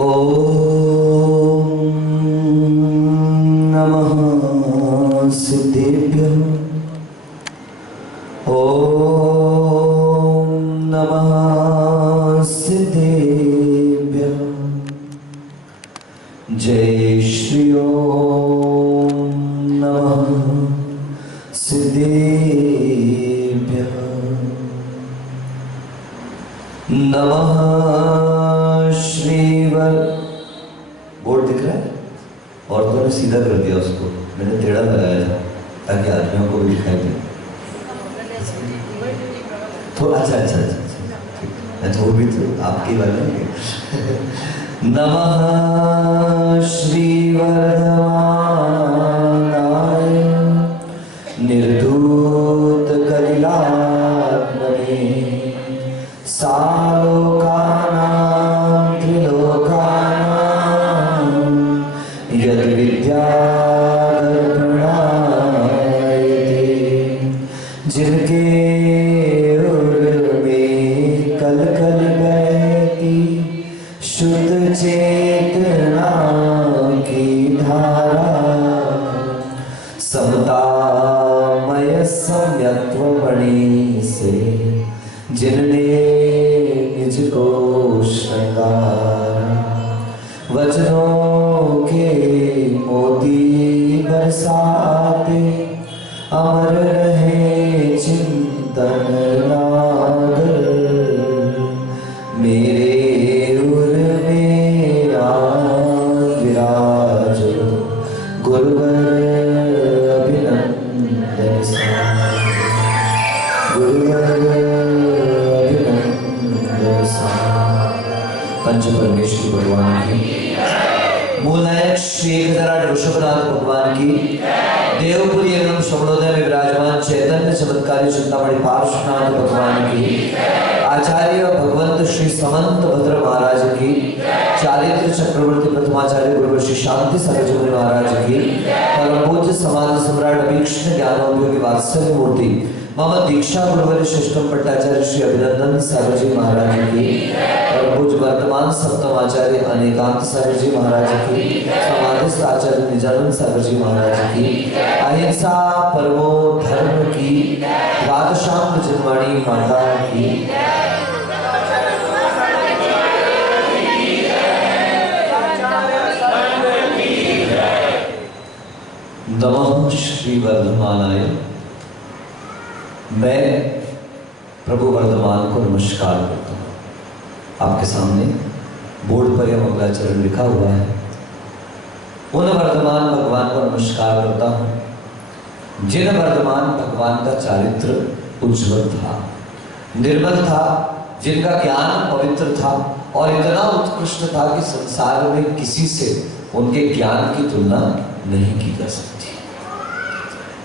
ओम नमः सिद्धेभ्यः। ओम नमः सिद्धेभ्यः। जय श्री ओम नमः सिद्धेभ्यः। नमः श्रीवर। बोर्ड दिख रहा है? और तो ने सीधा कर दिया उसको, मैंने टेढ़ा लगाया था ताकि आदमियों को भी दिखाई दे। तो अच्छा अच्छा अच्छा अच्छा, वो भी तो आपके वाले हैं। नमः श्रीवर्धमानाय निर्धूत कलिलात्मने सालोकानां त्रिलोकानां यद् विद्यादर्पणायते। जिनके उर में कल कल बहती शुद्ध चेतना की धारा, समतामय सम्यक्त्व मणि से जिनने निज को श्रृंगारा। वचनों के मोती बरसाते अमर रहे चिंतन नागर। मेरे उर में विराजो गुरुवर अभिनंदन सागर। गुरुवर अभिनंदन सागर। पंच परमेश्वर भगवान की, मूल नायक श्री एकधराट ऋषभनाथ भगवान की, देवपुरी एवं शमणोदय में विराजमान चैतन्य चमत्कारी चिंतामणि पार्श्वनाथ भगवान की, आचार्य भगवंत श्री समंत भद्र महाराज की, चारित्र चक्रवर्ती प्रथमाचार्य गुरु श्री शांति सागर महाराज की, परम पूज्य समाज सम्राट अभीक्ष्ण ज्ञानोपयोगी वात्सल्य मूर्ति मम दीक्षा गुरुवर श्रेष्ठम पट्टाचार्य श्री अभिनंदन सागर जी महाराज की, और पूज्य वर्तमान सप्तम आचार्य अनेकांत सागर जी महाराज की, समाधिस्थ आचार्य निजानंद सागर जी महाराज की, अहिंसा परमो धर्म की द्वादशांग जन्माणी माता की, नमः श्री वर्धमानाय। मैं प्रभु वर्धमान को नमस्कार करता हूँ। आपके सामने बोर्ड पर यह मंगलाचरण लिखा हुआ है। उन वर्धमान भगवान को नमस्कार करता हूँ जिन वर्धमान भगवान का चारित्र उज्ज्वल था, निर्मल था, जिनका ज्ञान पवित्र था और इतना उत्कृष्ट था कि संसार में किसी से उनके ज्ञान की तुलना नहीं की जा सकती।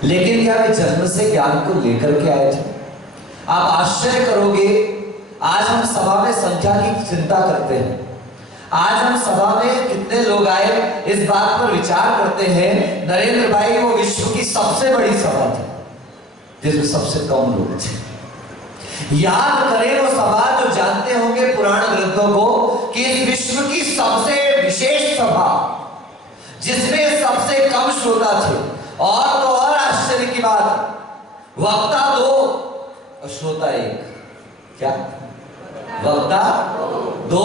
लेकिन क्या वे जन्म से ज्ञान को लेकर के आए थे? आप आश्चर्य करोगे, आज हम सभा में संख्या की चिंता करते हैं। आज हम सभा में कितने लोग आए इस बात पर विचार करते हैं। नरेंद्र भाई, वो विश्व की सबसे बड़ी सभा थी जिसमें सबसे कम लोग थे। याद करें वो सभा जो जानते होंगे पुराण ग्रंथों को कि इस विश्व की सबसे विशेष सभा जिसमें सबसे कम श्रोता थे। और तो और आश्चर्य की बात, वक्ता 2 और श्रोता 1। क्या? वक्ता 2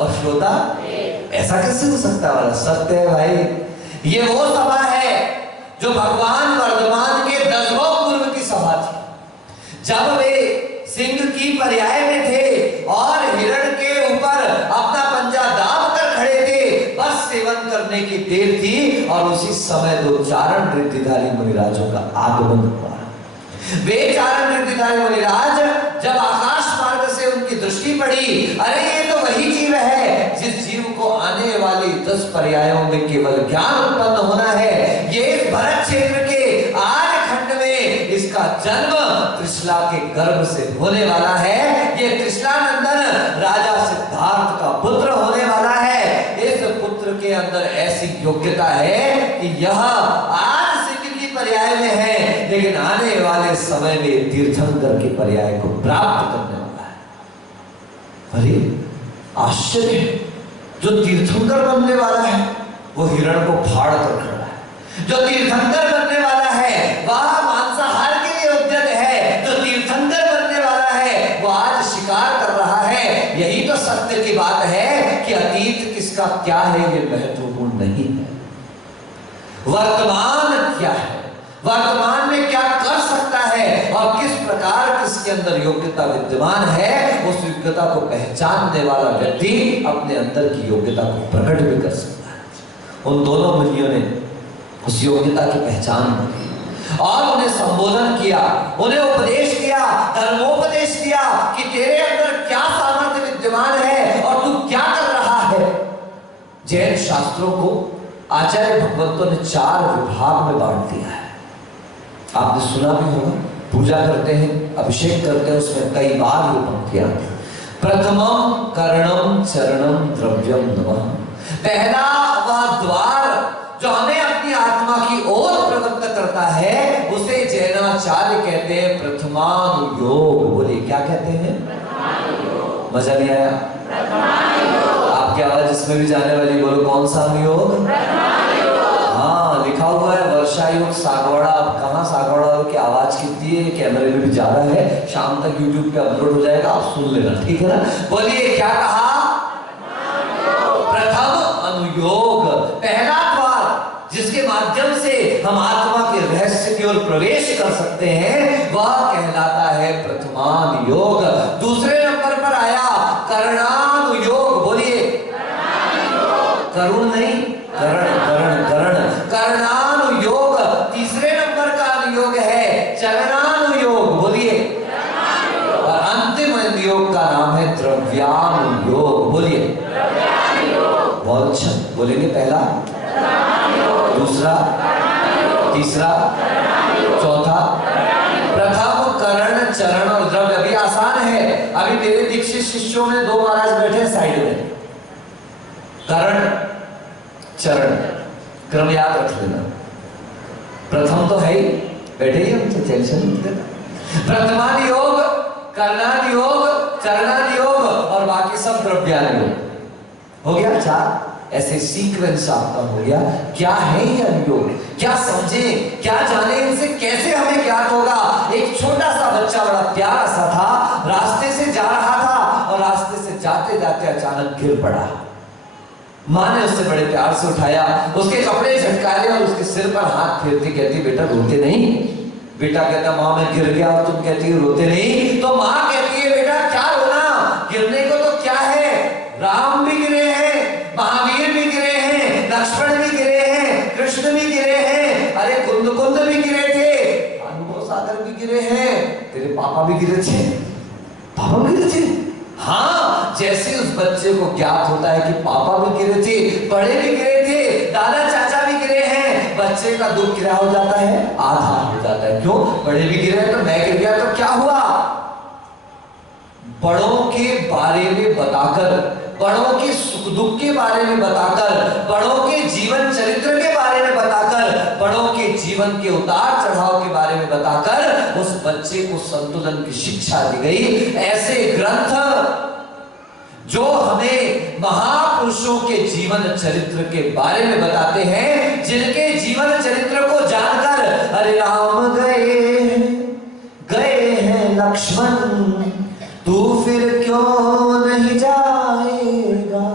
और श्रोता 1। ऐसा कैसे हो सकता है? सत्य है भाई। ये वो सभा है जो भगवान वर्धमान के 10वें पूर्व की सभा थी, जब वे सिंह की पर्याय में थे और हिरण के ऊपर अपना पंजा दाब कर खड़े थे। बस सेवन करने की देर थी और उसी समय 2 चारण रिद्धिधारी मुनिराजों का आगमन हुआ। वे चारण रिद्धिधारी मुनिराज जब आकाश मार्ग से उनकी दृष्टि पड़ी, अरे ये तो वही जीव है जिस जीव को आने वाली 10 पर्यायों में केवल ज्ञान उत्पन्न होना है। ये भरत क्षेत्र के आर्य खंड में इसका जन्म त्रिशला के गर्भ से होने वाला है। ये त्रिशलानंदन राजा सिद्धार्थ का पुत्र होने वाला है। इस पुत्र के अंदर ऐसी योग्यता है कि यह आज सिंह की पर्याय में है, लेकिन आने वाले समय में तीर्थंकर के पर्याय को प्राप्त करने वाला है। अरे आश्चर्य! जो तीर्थंकर बनने वाला है वो हिरण को फाड़ कर खड़ा है। जो तीर्थंकर बनने वाला है वह मांसाहार के लिए उद्यत है। जो तीर्थंकर बनने वाला है वो आज शिकार कर रहा है। यही तो सत्य की बात है कि अतीत किसका क्या है ये महत्वपूर्ण नहीं है, वर्तमान क्या है, वर्तमान में क्या कर सकता है और किस प्रकार किसके अंदर योग्यता विद्यमान है, उस योग्यता को पहचानने वाला व्यक्ति अपने अंदर की योग्यता को प्रकट भी कर सकता है। उन दोनों मुनियों ने उस योग्यता की पहचान की और उन्हें संबोधन किया, उन्हें उपदेश दिया, धर्मोपदेश दिया कि तेरे अंदर क्या सामर्थ्य विद्यमान है और तू क्या कर रहा है। जैन शास्त्रों को आचार्य भगवंतों ने 4 विभाग में बांट दिया है। आपने सुना भी होगा, पूजा करते हैं, अभिषेक करते हैं, उसमें कई बार ये पंक्तियां, प्रथमम करणम चरणम द्रव्यम नमः। पहला वह द्वार जो हमें अपनी आत्मा की ओर प्रवृत्त करता है उसे जैनाचार्य कहते हैं प्रथमानुयोग। बोलिए क्या कहते हैं? मजा नहीं आया? आपकी आवाज इसमें भी जाने वाली, बोलो कौन सा अनुयोग? हाँ, लिखा हुआ है वर्षा योग सागवाड़ा। अब कहाँ सागवाड़ा की आवाज कितनी है, कैमरे में भी ज्यादा है, शाम तक यूट्यूब पे अपलोड हो जाएगा, आप सुन लेना, ठीक है ना। बोलिए क्या कहा? प्रथम अनुयोग, पहला द्वार जिसके माध्यम से हम आत्मा के रहस्य की ओर प्रवेश कर सकते हैं वह कहलाता है प्रथमानुयोग। दूसरे नंबर पर आया करणानुयोग। बोलिए करुण नहीं, करण करण करण, करणानुयोग। तीसरे नंबर का अनुयोग है चरणानुयोग। बोलिए, और अंतिम अनुयोग का नाम है द्रव्यानुयोग। बोलिए बहुत अच्छा बोलेंगे, पहला, दूसरा, तीसरा, चौथा, प्रथम करण चरण और द्रव्य। अभी आसान है, अभी मेरे दीक्षित शिष्यों में 2 महाराज बैठे साइड में, करण चरण क्रम याद रख लेना। प्रथम तो है ही, बैठे ही हम, टेंशन नहीं लेना। प्रथमानुयोग, करणानुयोग, चरणानुयोग और बाकी सब द्रव्यानुयोग हो गया 4। ऐसे सीक्वेंस आपका हो गया। क्या है ये अनुयोग, क्या समझे, क्या जाने, इनसे कैसे हमें ज्ञात होगा। एक छोटा सा बच्चा बड़ा प्यारा सा था, रास्ते से जा रहा था और रास्ते से जाते जाते अचानक गिर पड़ा। माँ ने उससे बड़े प्यार से उठाया, उसके कपड़े झटकाए और उसके सिर पर हाथ फेरती कहती बेटा रोते नहीं। बेटा कहता माँ मैं गिर गया और तुम कहती हो रोते नहीं। तो माँ कहती है बेटा क्या रोना, गिरने को तो क्या है, राम भी गिरे हैं, महावीर भी गिरे हैं, लक्ष्मण भी गिरे हैं, कृष्ण भी गिरे हैं, अरे कुंद भी गिरे थे, अनुभव सागर भी गिरे हैं, तेरे पापा भी गिरे थे। पापा भी गिरे थे? हाँ, जैसे उस बच्चे को ज्ञात होता है कि पापा भी गिरे थे, बड़े भी गिरे थे, दादा चाचा भी गिरे हैं, बच्चे का दुख क्या हो जाता है, आधा हो जाता है। क्यों? बड़े भी गिरे तो मैं गिर गया तो क्या हुआ। बड़ों के बारे में बताकर, बड़ों के सुख दुख के बारे में बताकर, बड़ों के जीवन चरित्र के बारे में बताकर, बड़ों के जीवन के उतार चढ़ाव के बारे में बताकर उस बच्चे को संतुलन की शिक्षा दी गई। ऐसे ग्रंथ जो हमें महापुरुषों के जीवन चरित्र के बारे में बताते हैं, जिनके जीवन चरित्र को जानकर अरे राम गए हैं लक्ष्मण, तू फिर क्यों नहीं जाएगा,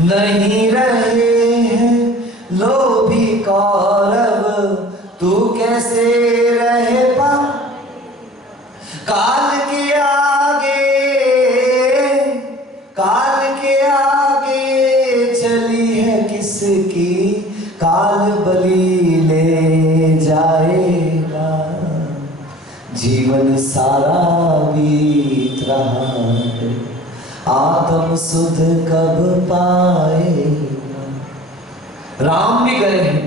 नहीं रहे हैं लोभी कौरव, तू कैसे रह पा, काल के आगे चली है किसकी, काल बलि ले जाएगा, जीवन सारा बीत रहा है, आत्म सुध कब पाएगा। राम भी गए हैं,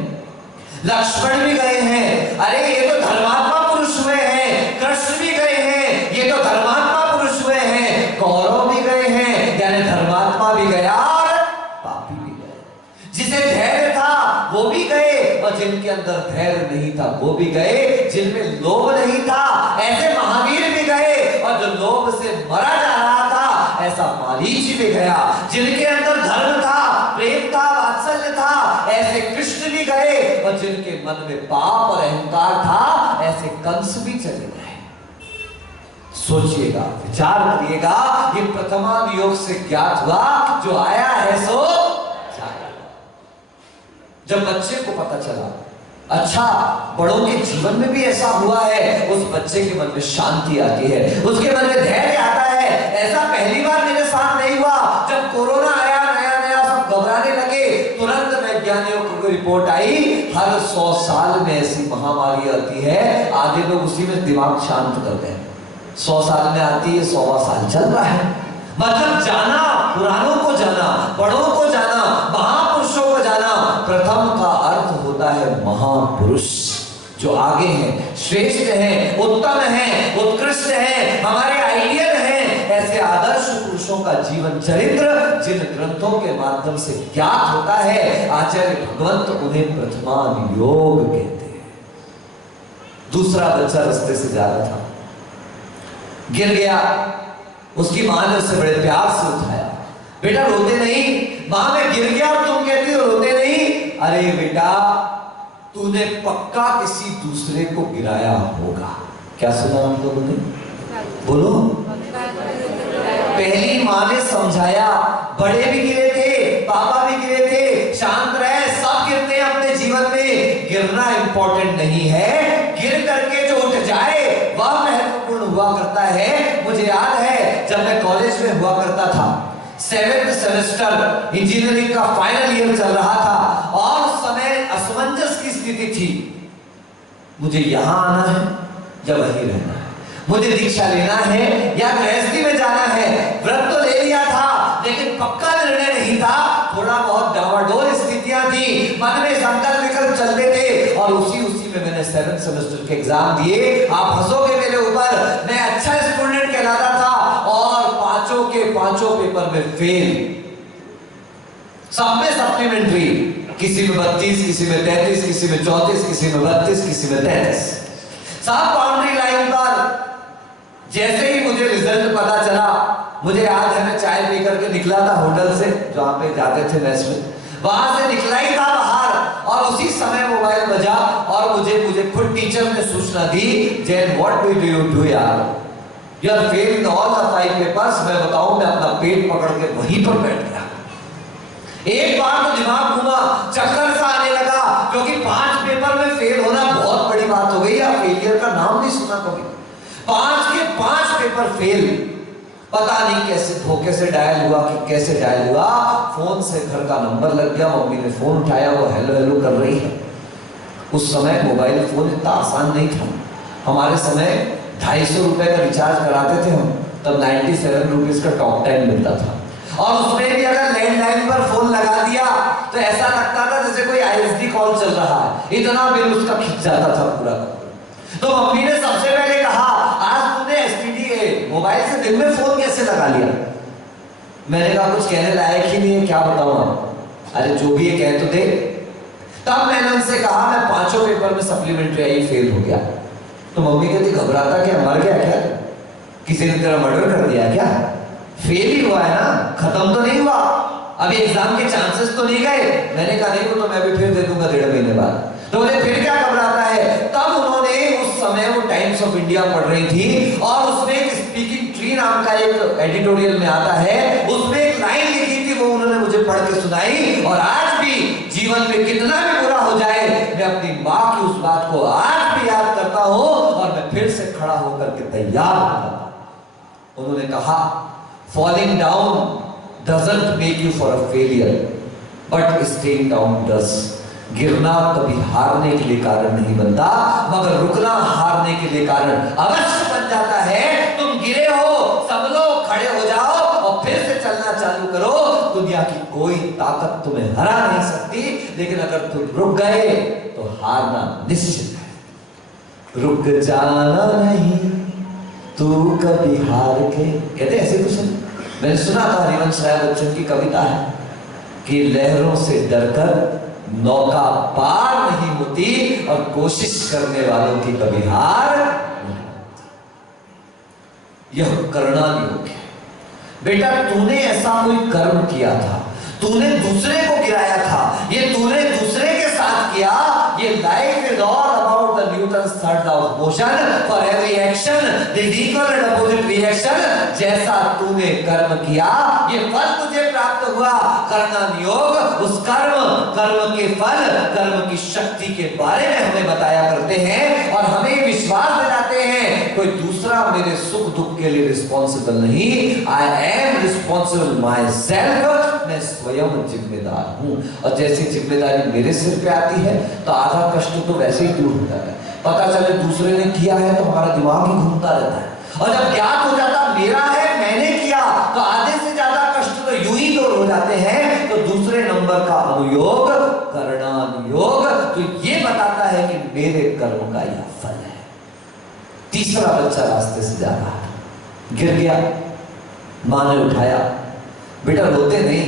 लक्ष्मण भी गए हैं, अरे ये तो धर्मात्मा पुरुष हुए हैं, कृष्ण भी गए हैं, ये तो धर्मात्मा पुरुष हुए हैं, कौरव भी गए हैं, यानी धर्मात्मा भी गया और पापी भी गए। जिसे धैर्य था वो भी गए और जिनके अंदर धैर्य नहीं था वो भी गए, जिनमें लोभ नहीं था ऐसे महावीर भी गए और जो लोभ से मरा जा रहा था ऐसा मारीच में गया। जिनके अंदर धर्म था, प्रेम था, वात्सल्य था, ऐसे कृष्ण भी गए, और जिनके मन में पाप और अहंकार था, ऐसे कंस भी चले गए। सोचिएगा, विचार करिएगा, ये प्रथमान योग से ज्ञात हुआ, जो आया है सो जाएगा। जब बच्चे को पता चला, अच्छा बड़ों के जीवन में भी ऐसा हुआ है, उस बच्चे के मन में शांति आती है, उसके मन में धैर्य आता है। ऐसा पहली बार मेरे साथ नहीं हुआ। जब कोरोना आया, नया नया सब घबराने लगे, तुरंत वैज्ञानिकों को रिपोर्ट आई, हर 100 साल में ऐसी महामारी आती है, आधे लोग उसी में दिमाग शांत करते हैं। 100 साल में आती है, 100वां साल चल रहा है। मतलब जाना, पुरानों को जाना, बड़ों को जाना, महापुरुषों को जाना। प्रथम का अर्थ होता है महापुरुष, जो आगे हैं, श्रेष्ठ हैं, उत्तम हैं, उत्कृष्ट हैं, हमारे आइडियल हैं। ऐसे आदर्श पुरुषों का जीवन चरित्र जिन ग्रंथों के माध्यम से ज्ञात होता है, आचार्य भगवंत उन्हें प्रथमान योग कहते हैं। दूसरा बच्चा रास्ते से जा रहा था, गिर गया, उसकी मां ने उसे बड़े प्यार से उठाया। बेटा रोते नहीं, मां मैं गिर गया और तुम कहती हो रोते नहीं। अरे बेटा, तूने पक्का किसी दूसरे को गिराया होगा। क्या सुना हम लोगों ने? बोलो। पहली मां ने समझाया, बड़े भी गिरे थे, पापा भी गिरे थे, शांत रहे, सब गिरते हैं अपने जीवन में, गिरना इंपॉर्टेंट नहीं है, गिर करके जो उठ जाए वह महत्वपूर्ण हुआ करता है। मुझे याद है जब मैं कॉलेज में हुआ करता था, 7th सेमेस्टर इंजीनियरिंग का फाइनल ईयर चल रहा था, और उस समय असमंजस की स्थिति थी। मुझे यहां आना है या वहीं रहना है, मुझे दीक्षा लेना है या गृहस्थी में जाना है। व्रत तो ले लिया था, लेकिन पक्का निर्णय नहीं था। थोड़ा बहुत डावाडोल स्थितियां थी, मन में संकल्प विकल्प चलते थे, और उसी में मैंने 7th सेमेस्टर के एग्जाम दिए। आप हंसोगे मेरे ऊपर, मैं अच्छा स्टूडेंट कहलाता था, और पांचों के पांचों पेपर में फेल, सब में सप्लीमेंट्री, किसी में 32, किसी में 33, किसी में 34, किसी में 32, किसी में 33, सब बाउंड्री लाइन पर। जैसे ही मुझे रिजल्ट पता चला, मुझे याद है मैं चाय पी करके निकला था होटल से, जहां पे जाते थे मेस में, वहां से निकला ही था बाहर, और उसी समय मोबाइल बजा, और मुझे खुद टीचर ने सूचना दी, Jain what will you do यार, you are fail in all the 5 papers. मैं बताऊं, मैं अपना पेट पकड़ के वहीं पर बैठ गया। एक बार तो दिमाग घूमा, चक्कर सा आने लगा, क्योंकि 5 पेपर में फेल होना बहुत बड़ी बात हो गई। आप फेलियर का नाम नहीं सुना कभी। 5 के 5 पेपर फेल। पता नहीं कैसे धोखे से डायल हुआ कि कैसे डायल हुआ, फोन से घर का नंबर लग गया, मम्मी ने फोन उठाया, वो हेलो हेलो कर रही है। उस समय मोबाइल फोन इतना आसान नहीं था। हमारे समय 250 रुपए का रिचार्ज कराते थे हम, तब 97 रुपीज का टॉक टाइम मिलता था, और उसमें भी अगर लैंडलाइन पर फोन लगा दिया तो ऐसा लगता था जैसे कोई ISD कॉल चल रहा है, इतना बिल उसका खिंच जाता था पूरा। तो मम्मी ने सबसे पहले कहा, आज तूने STD मोबाइल से दिन में फोन कैसे लगा लिया? मैंने कहा कुछ कहने लायक ही नहीं है, क्या बताऊं। अरे जो भी है कह तो दे। तब मैंने उनसे कहा मैं 5 पेपर में सप्लीमेंट्री आई फेल हो गया। तो मम्मी कहती घबराता क्या, मर गया क्या, किसी ने तेरा मर्डर कर दिया क्या? फेल ही हुआ है ना, खत्म तो नहीं हुआ, अभी एग्जाम के चांसेस तो नहीं गए। मैंने कहा नहीं, तो मैं भी फिर दे दूंगा 1.5 महीने बाद। तो बोले फिर क्या घबराता है? तब उन्होंने उस समय वो टाइम्स ऑफ इंडिया पढ़ रही थी, और उसमें एक स्पीकिंग ट्री नाम का एक एडिटोरियल में आता है, उसमें एक लाइन लिखी थी, वो उन्होंने मुझे पढ़ के सुनाई। और आज भी जीवन में कितना भी बुरा हो जाए, मैं अपनी माँ की उस बात को आज भी याद करता हूँ, और मैं फिर से खड़ा होकर के तैयार होता। उन्होंने कहा, falling down doesn't make you for a failure, but staying down does. गिरना कभी हारने के लिए कारण नहीं बनता, मगर रुकना हारने के लिए कारण अवश्य बन जाता है। तुम गिरे हो, सब लोग खड़े हो जाओ और फिर से चलना चालू करो। दुनिया की कोई ताकत तुम्हें हरा नहीं सकती, लेकिन अगर तुम रुक गए तो हारना निश्चित है। रुक जाना नहीं तू कभी हार के, कहते ऐसे कुछ नहीं। मैंने सुना था, हरिवंश राय बच्चन की कविता है कि लहरों से डरकर नौका पार नहीं होती, और कोशिश करने वालों की कभी हार नहीं। यह करना योग है। बेटा तूने ऐसा कोई कर्म किया था, तूने दूसरे को गिराया था, ये तूने दूसरे के साथ किया। ये life is all about the Newton's third law of motion, for every action the equal and opposite reaction. जैसा तूने कर्म किया ये फल तुझे प्राप्त हुआ। कर्म योग उस कर्म के फल, कर्म की शक्ति के बारे में हमें बताया करते हैं और हमें विश्वास दिलाते हैं कोई दूसरा मेरे सुख दुख के लिए रिस्पॉन्सिबल नहीं। I am responsible my self, मैं स्वयं जिम्मेदार हूं। और जैसी जिम्मेदारी मेरे सिर पे आती है तो आधा कष्ट तो वैसे ही दूर होता है। पता चले दूसरे ने किया है तो हमारा दिमाग ही घूमता रहता है, और जब ज्ञात हो जाता मेरा है, मैंने किया, तो आधे से ज्यादा कष्ट तो यूं ही दूर हो जाते हैं। तो दूसरे नंबर का अनुयोग कर्णानुयोग, तो ये बताता है कि मेरे कर्म का यह फल है। तीसरा बच्चा रास्ते से जा रहा था, गिर गया, मां ने उठाया। बेटा रोते नहीं,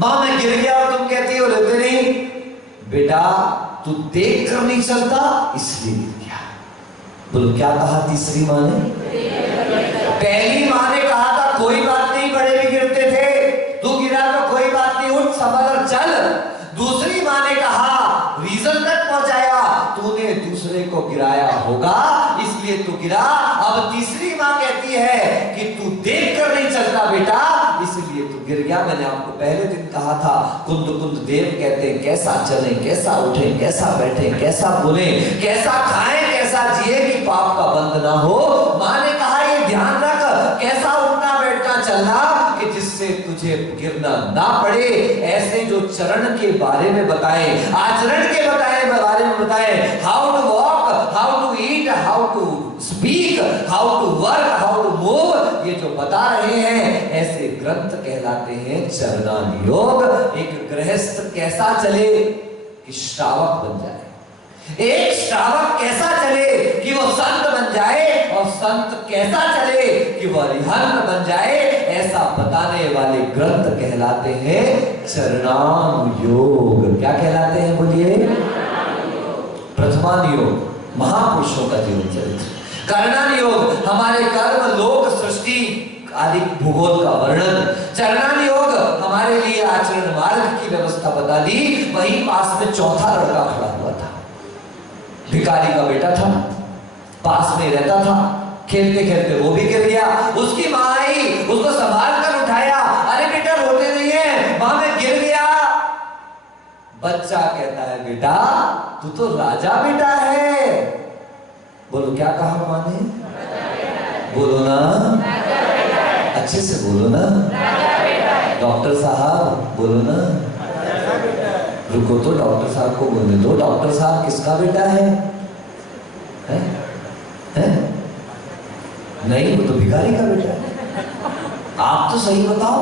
मां मैं गिर गया और तुम कहती हो रोते नहीं। बेटा तू देख कर नहीं चलता इसलिए गिर गया। बोलो क्या कहा तीसरी मां ने? पहली मां ने कहा था कोई बात नहीं, बड़े भी गिरते थे, तू गिरा तो कोई बात नहीं, उठ संभल और चल। दूसरी मां ने कहा रीजन तक पहुंचाया, तूने दूसरे को गिराया होगा इसलिए तू गिरा। अब तीसरी मां कहती है कि तू देख कर नहीं चलता बेटा इसलिए तू गिर गया। मैंने आपको पहले दिन कहा था कुंद कुंद देव कहते हैं कैसा चले, कैसा उठे, कैसा बैठे, कैसा बोले, कैसा खाएं, कैसा जिए कि पाप का बंद ना हो। मां ने कहा ये ध्यान रख, कैसा उठना बैठना चलना कि जिससे तुझे गिरना ना पड़े। ऐसे जो चरण के बारे में बताए, आचरण के बारे में बताए, how to walk, how to eat, how to speak, how to work, how to move, ये जो बता रहे हैं ऐसे ग्रंथ कहलाते हैं चरणानुयोग। एक गृहस्थ कैसा चले कि श्रावक बन जाए, एक श्रावक कैसा चले कि वो संत बन जाए, और संत कैसा चले कि वो अरिहंत बन जाए, ऐसा बताने वाले ग्रंथ कहलाते हैं चरणानुयोग। क्या कहलाते हैं बोलिए? प्रथमानुयोग महापुरुषों का जीवन चरित्र, कर्णानुयोग हमारे कर्म लोक सृष्टि आदि भूगोल का वर्णन, चरणानुयोग हमारे लिए आचरण मार्ग की व्यवस्था बता दी। वहीं पास में चौथा लड़का खड़ा हुआ था, भिखारी का बेटा था, पास में रहता था, खेलते खेलते वो भी गिर गया। उसकी मां आई, उसको संभाल कर उठाया। अरे बेटा रोते नहीं है, मां मैं गिर गया। बच्चा कहता है बेटा तू तो राजा बेटा है। बोलो क्या कहा मां ने? बोलो ना, अच्छे से बोलो ना। डॉक्टर साहब बोलो ना। रुको तो डॉक्टर साहब को बोलने दो। डॉक्टर साहब किसका बेटा है? है? है? नहीं, वो तो भिखारी का बेटा है। आप तो सही बताओ,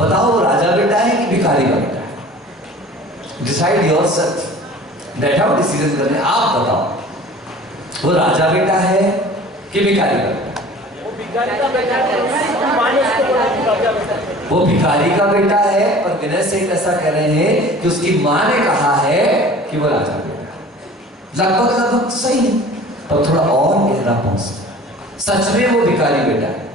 बताओ वो राजा बेटा है कि भिखारी का बेटा है? डिसाइड योरसेल्फ, बैठा डिसीजन करने, आप बताओ वो राजा बेटा है कि भिखारी का बेटा? वो भिखारी का बेटा है, और विनय सेठ ऐसा कह रहे हैं कि उसकी मां ने कहा है कि वो राजा बेटा। लगभग सही है, पर थोड़ा और गहरा पहुंचता है। सच में वो भिखारी बेटा है,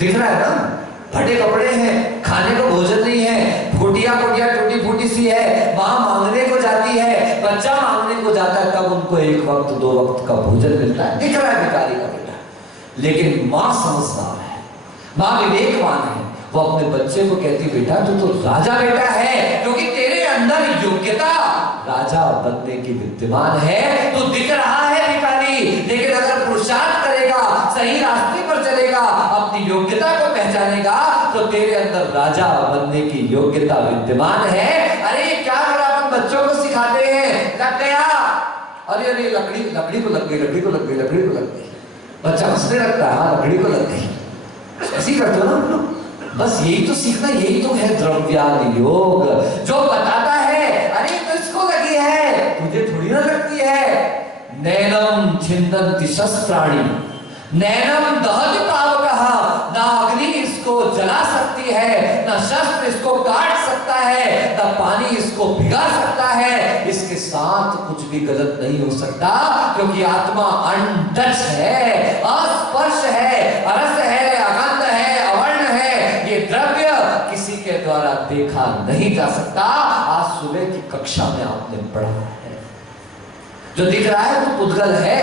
दिख रहा है ना, फटे कपड़े हैं, खाने को भोजन नहीं है, फुटिया टूटी फूटी सी है। मां मांगने को जाती है, बच्चा मांगने को जाता है, तब उनको एक वक्त दो वक्त का भोजन मिलता है। दिख रहा है भिखारी का बेटा, लेकिन मां समझदार है, मां विवेकवान है। वो अपने बच्चे को कहती बेटा तू तो राजा बेटा है, क्योंकि तेरे अंदर योग्यता राजा बनने की विद्यमान है। तो दिख रहा है भिखारी, लेकिन अगर पुरुषार्थ करेगा, सही रास्ते पर चलेगा, अपनी योग्यता को पहचानेगा, तो तेरे अंदर राजा बनने की योग्यता विद्यमान है। अरे क्या कर अपन बच्चों को सिखाते हैं, लग गया, अरे अरे लकड़ी को लग गई, बच्चा हंसने लगता है, हाँ लकड़ी को लग गई। ऐसी करते हो ना, बस यही तो सीखना, यही तो है द्रव्यानुयोग, जो बताता है अरे तो इसको लगी है, मुझे थोड़ी ना लगती है। नैनम छिन्दन्ति शस्त्राणि, नैनम दहति पावकः, ना अग्नि इसको जला सकती है, ना शस्त्र इसको काट सकता है, ना पानी इसको भिगा सकता है। इसके साथ कुछ भी गलत नहीं हो सकता, क्योंकि आत्मा अनटच है, अस्पर्श है, अरस है, अगंध है, अवर्ण है। ये द्वारा देखा नहीं जा सकता। आज सुबह की कक्षा में आपने पढ़ा है, जो दिख रहा है वो पुद्गल है,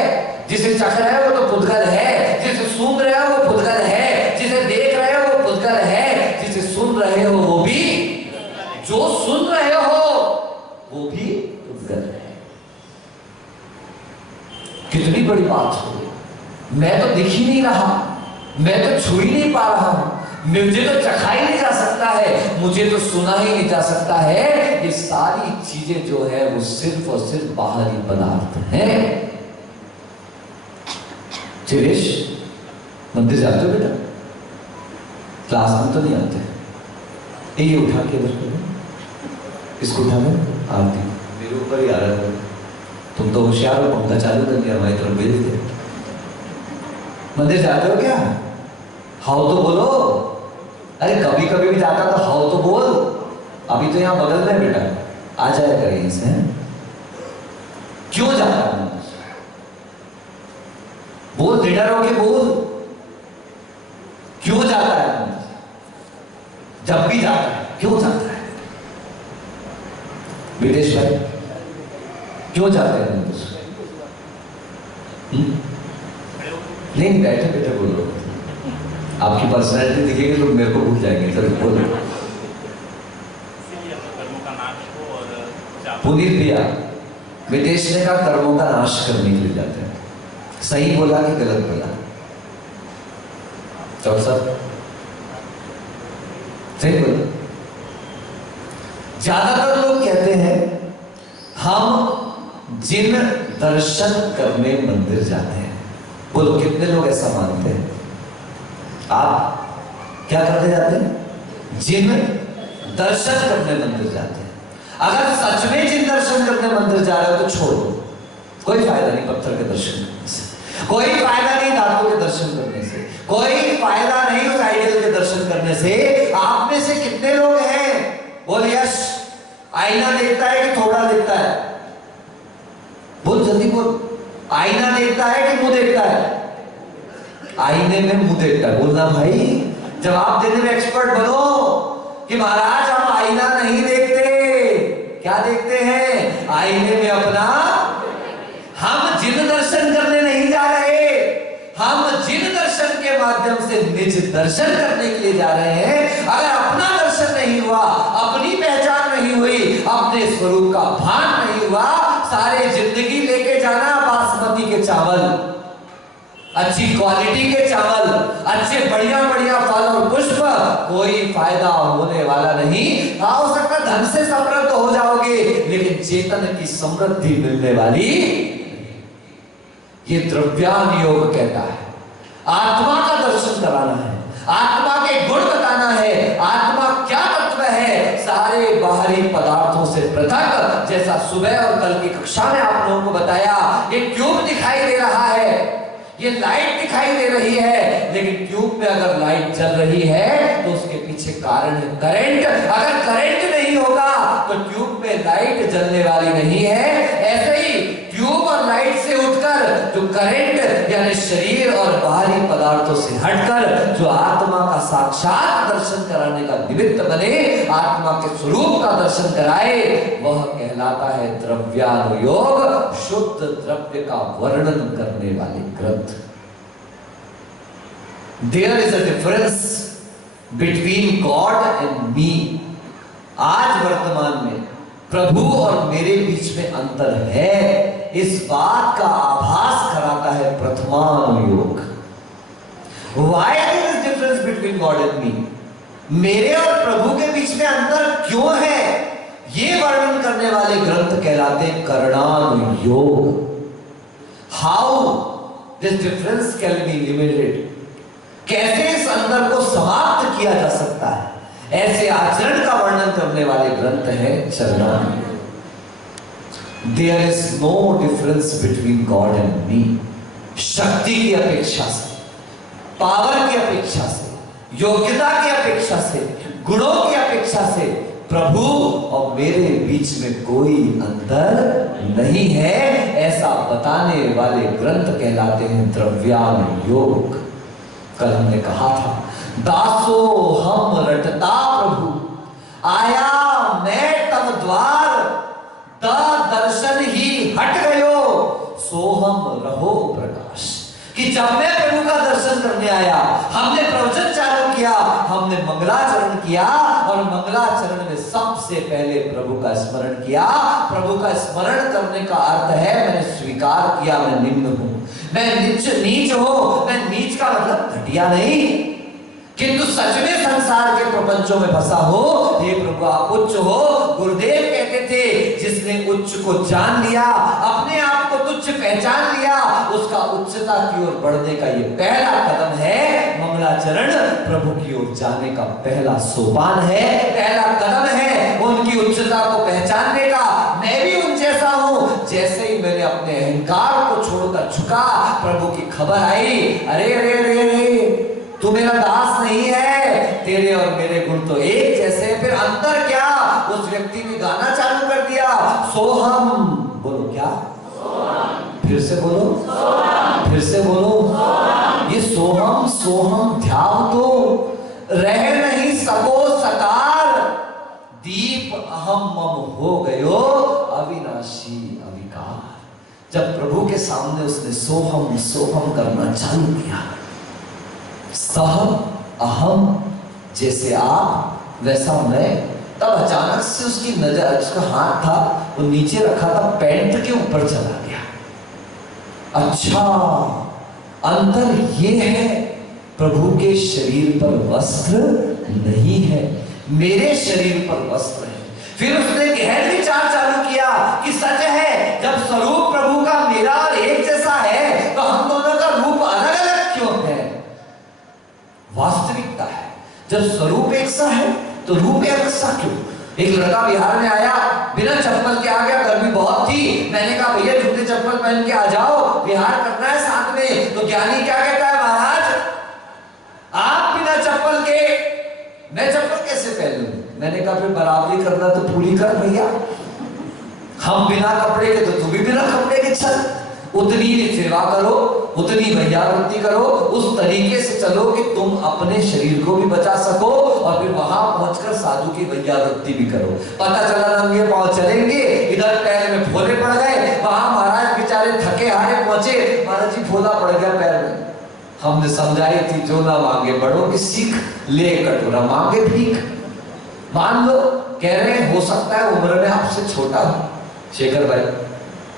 जिसे चख रहे हो वो तो पुद्गल है, जिसे सूंघ रहे हो वो पुद्गल है, जिसे देख रहे हो वो पुद्गल है, जिसे सुन रहे हो वो भी, जो सुन रहे हो वो भी पुद्गल है। कितनी बड़ी बात हो गई। मैं तो दिख ही नहीं रहा, मैं तो छू ही नहीं पा रहा हूं, मुझे तो चखा ही नहीं जा सकता है, मुझे तो सुना ही नहीं जा सकता है। ये सारी चीजें जो है वो सिर्फ और सिर्फ बाहरी पदार्थ हैं। चिरेश, मंदिर जाते हो बेटा? क्लास में तो नहीं आते। ये उठा के इधर करो, इसको उठा लो, आरती मेरे ऊपर ही आ रहा है। तुम तो होशियार हो, पंखा चालू कर दिया, हमारी तरफ भेज दे। मंदिर जाते हो क्या? हाउ तो बोलो। अरे कभी कभी भी जाता तो हाउ तो बोल। अभी तो यहाँ बगल में बेटा, आ जाया करें इसे। क्यों जाता है? बोल, निडर होके बोल, क्यों जाता है? जब भी जाता है क्यों जाता है? विदेश भाई क्यों जाते हैं? नहीं, बैठे बैठे बोलो। आपकी पर्सनैलिटी दिखेगी तो मेरे को भूल जाएंगे। चलो बोलो। पुनीत भैया, विदेश ने कहा कर्मों का नाश करने के लिए जाते हैं। सही बोला कि गलत बोला? चौक साहब सही बोला। ज्यादातर लोग कहते हैं हम जिन दर्शन करने मंदिर जाते हैं। बोलो, कितने लोग ऐसा मानते हैं? आप क्या करने जाते हैं? जिन दर्शन करने मंदिर जाते हैं। अगर सच में जिन दर्शन करने मंदिर जा रहे हो तो छोड़ो, कोई फायदा नहीं पत्थर के दर्शन करने से, कोई फायदा नहीं धातु के दर्शन करने से, कोई फायदा नहीं उस आइडियल के दर्शन करने से। आप में से कितने लोग हैं बोल यश, आईना देखता है कि थोड़ा देखता है? बोल जल्दी बोल। आईना देखता है कि मुंह देखता है? आईने में मुंह देखता है। बोलना भाई, जवाब देने में एक्सपर्ट बनो कि महाराज हम आईना नहीं देखते। क्या देखते हैं? आईने में अपना। हम जिन दर्शन करने नहीं जा रहे, हम जिन दर्शन के माध्यम से निज दर्शन करने के लिए जा रहे हैं, अगर अपना दर्शन नहीं हुआ, अपनी पहचान नहीं हुई, अपने स्वरूप का भान नहीं हुआ, सारे जिंदगी लेके जाना बासमती के चावल, अच्छी क्वालिटी के चावल, अच्छे बढ़िया बढ़िया फल और पुष्प, कोई फायदा होने वाला नहीं। हो सकता धन से समृद्ध हो जाओगे, लेकिन चेतन की समृद्धि मिलने वाली। ये द्रव्यान योग कहता है आत्मा का दर्शन कराना है, आत्मा के गुण बताना है, आत्मा क्या तत्व है सारे बाहरी पदार्थों से पृथक। जैसा सुबह और कल की कक्षा में आप लोगों को बताया, ये ट्यूब दिखाई दे रहा है, ये लाइट दिखाई दे रही है, लेकिन ट्यूब में अगर लाइट चल रही है तो उसके पीछे कारण है करंट। अगर करंट नहीं होगा तो ट्यूब में लाइट जलने वाली नहीं है। ऐसे ही ट्यूब और लाइट से उठकर जो करंट यानी शरीर और बाहरी पदार्थों से हटकर जो आत्मा का साक्षात दर्शन कराने का निमित्त बने, आत्मा के स्वरूप का दर्शन कराए, वह कहलाता है द्रव्यानुयोग, शुद्ध द्रव्य का वर्णन करने वाले ग्रंथ। There is a difference between God and me। आज वर्तमान में प्रभु और मेरे बीच में अंतर है, इस बात का आभास कराता है प्रथमानुयोग। Why there is difference between God and me? मेरे और प्रभु के बीच में अंतर क्यों है, ये वर्णन करने वाले ग्रंथ कहलाते करणानुयोग। How this difference can be limited? कैसे इस अंतर को समाप्त किया जा सकता है, ऐसे आचरण का वर्णन करने वाले ग्रंथ है चरणानुयोग। There is no difference between God and me। शक्ति की अपेक्षा से, पावर की अपेक्षा से, योग्यता की अपेक्षा से, गुणों की अपेक्षा से प्रभु और मेरे बीच में कोई अंतर नहीं है, ऐसा बताने वाले ग्रंथ कहलाते हैं द्रव्यानुयोग। कल हमने कहा था दासो हम रटता प्रभु, जब मैं प्रभु का दर्शन करने आया, हमने प्रवचन चालू किया, हमने मंगलाचरण किया और मंगलाचरण में सबसे पहले प्रभु का स्मरण किया। प्रभु का स्मरण करने का अर्थ है मैंने स्वीकार किया मैं निम्न हूं, मैं नीच हूं। मैं नीच का मतलब घटिया नहीं, किंतु सच में संसार के प्रपंचों में फंसा हो। हे प्रभु आप उच्च हो। गुरुदेव कहते थे जिसने उच्च को जान लिया, अपने आप को तुच्छ पहचान लिया, उसका उच्चता की ओर बढ़ने का ये पहला कदम है। मंगलाचरण प्रभु की ओर जाने का पहला सोपान है, पहला कदम है उनकी उच्चता को पहचानने का। मैं भी उन जैसा हूं। जैसे ही मैंने अपने अहंकार को छोड़कर झुका, प्रभु की खबर आई, अरे अरे अरे अरे तू मेरा दास नहीं है, तेरे और मेरे गुण तो एक जैसे। फिर अंतर क्या? उस व्यक्ति ने गाना चालू कर दिया, सोहम। बोलो क्या? सोहम। फिर से बोलो, सोहम। फिर से बोलो, सोहम। ये सोहम सोहम ध्यान तो रह नहीं सको सकार, दीप अहम मम हो गयो अविनाशी अविकार। जब प्रभु के सामने उसने सोहम सोहम करना चालू किया, सह अहम जैसे आप वैसा मैं, तब अचानक से उसकी नजर, उसका हाथ था वो नीचे रखा था, पैंट के ऊपर चला गया। अच्छा, अंतर ये है प्रभु के शरीर पर वस्त्र नहीं है, मेरे शरीर पर वस्त्र है। फिर उसने गहन विचार चालू किया कि सच है जब स्वरूप प्रभु का मेरा और एक जैसा है तो हम दोनों का रूप अलग अलग क्यों है? वास्तविकता है जब स्वरूप एक सा है तो रूप एक सा क्यों? एक लड़का बिहार में आया, बिना चप्पल के आ गया, गर्मी बहुत थी। मैंने कहा भैया जूते चप्पल पहन के आ जाओ, बिहार करना है साथ में। तो ज्ञानी क्या कहता है, महाराज आप बिना चप्पल के, मैं चप्पल कैसे पहन लूं? मैंने कहा फिर बराबरी करना तो पूरी कर भैया, हम बिना कपड़े के तो तू भी बिना कपड़े के चल, उतनी सेवा करो, उतनी भैयावृत्ति करो, उस तरीके से चलो कि तुम अपने शरीर को भी बचा सको और फिर वहां पहुंचकर साधु की भैयावृत्ति भी करो। पता चला नंगे पांव चलेंगे, इधर पैर में फोले पड़ गए, वहां महाराज बेचारे थके हारे पहुंचे, महाराज जी फोला पड़ गया पैर में। हमने समझाई थी जो ना मांगे बड़ों की सीख, ले कटोरा मांगे भीख। मान लो कह रहे हैं हो सकता है उम्र में आपसे छोटा हो, शेखर भाई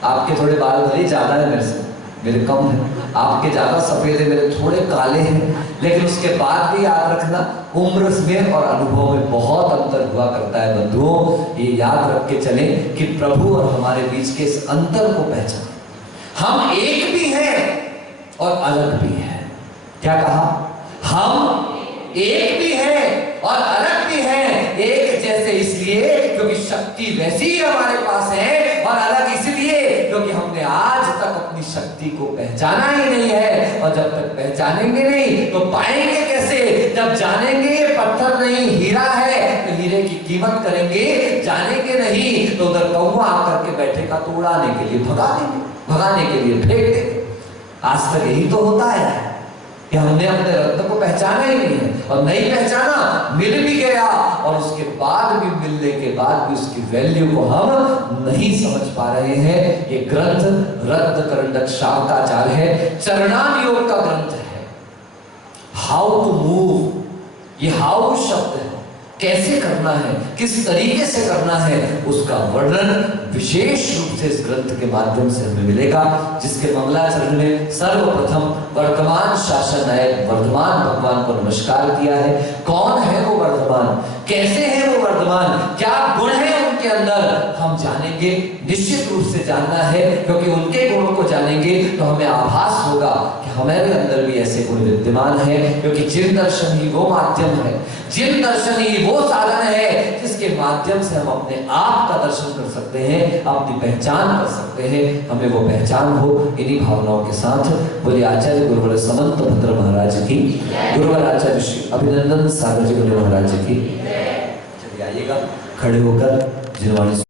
आपके थोड़े बाल भले ज्यादा है मेरे से, मेरे कम है, आपके ज्यादा सफेद है, मेरे थोड़े काले हैं, लेकिन उसके बाद भी याद रखना उम्र में और अनुभव में बहुत अंतर हुआ करता है। बंधुओं ये याद रख के चले कि प्रभु और हमारे बीच के इस अंतर को पहचाने। हम एक भी हैं और अलग भी हैं। क्या कहा? हम एक भी हैं और अलग भी हैं। एक जैसे इसलिए क्योंकि शक्ति वैसी ही हमारे पास है, और अलग इसलिए क्योंकि हमने आज तक अपनी शक्ति को पहचाना ही नहीं है। और जब तक पहचानेंगे नहीं तो पाएंगे कैसे? जब जानेंगे ये पत्थर नहीं हीरा है तो हीरे की कीमत करेंगे, जानेंगे नहीं तो उधर कौवा आकर के बैठेगा तो उड़ाने के लिए भगा देंगे, भगाने के लिए फेंक देंगे। आज तक यही तो होता है कि हमने अपने रत्न को पहचाना ही नहीं है, और नहीं पहचाना, मिल भी गया और उसके बाद भी, मिलने के बाद भी उसकी वैल्यू को हम नहीं समझ पा रहे हैं। ये ग्रंथ रत्न करंडक शांताचार्य है, चरणान योग का ग्रंथ है। हाउ टू मूव, ये हाउ शब्द है, कैसे करना है, किस तरीके से करना है, उसका वर्णन विशेष रूप से इस ग्रंथ के माध्यम से हमें मिलेगा, जिसके मंगलाचरण में सर्वप्रथम वर्तमान शासन नायक वर्धमान भगवान को नमस्कार किया है। कौन है वो वर्धमान, कैसे है वो वर्धमान, क्या गुण है उनके अंदर, हम जानेंगे। निश्चित रूप से जानना है, क्योंकि उनके गुणों को जानेंगे तो हमें आभास होगा कि हमारे अंदर भी ऐसे गुण विद्यमान है। क्योंकि जिन दर्शन ही वो माध्यम है, जिन दर्शन ही वो साधन है जिसके माध्यम से हम अपने आप का दर्शन कर सकते हैं, अपनी पहचान कर सकते हैं। हमें वो पहचान हो। इन्हीं भावनाओं के साथ बोले आचार्य गुरुवर समंत भद्र महाराज की, गुरुवर आचार्य श्री अभिनंदन सागर जी महाराज की। चलिए आइएगा, खड़े होकर जिनवाणी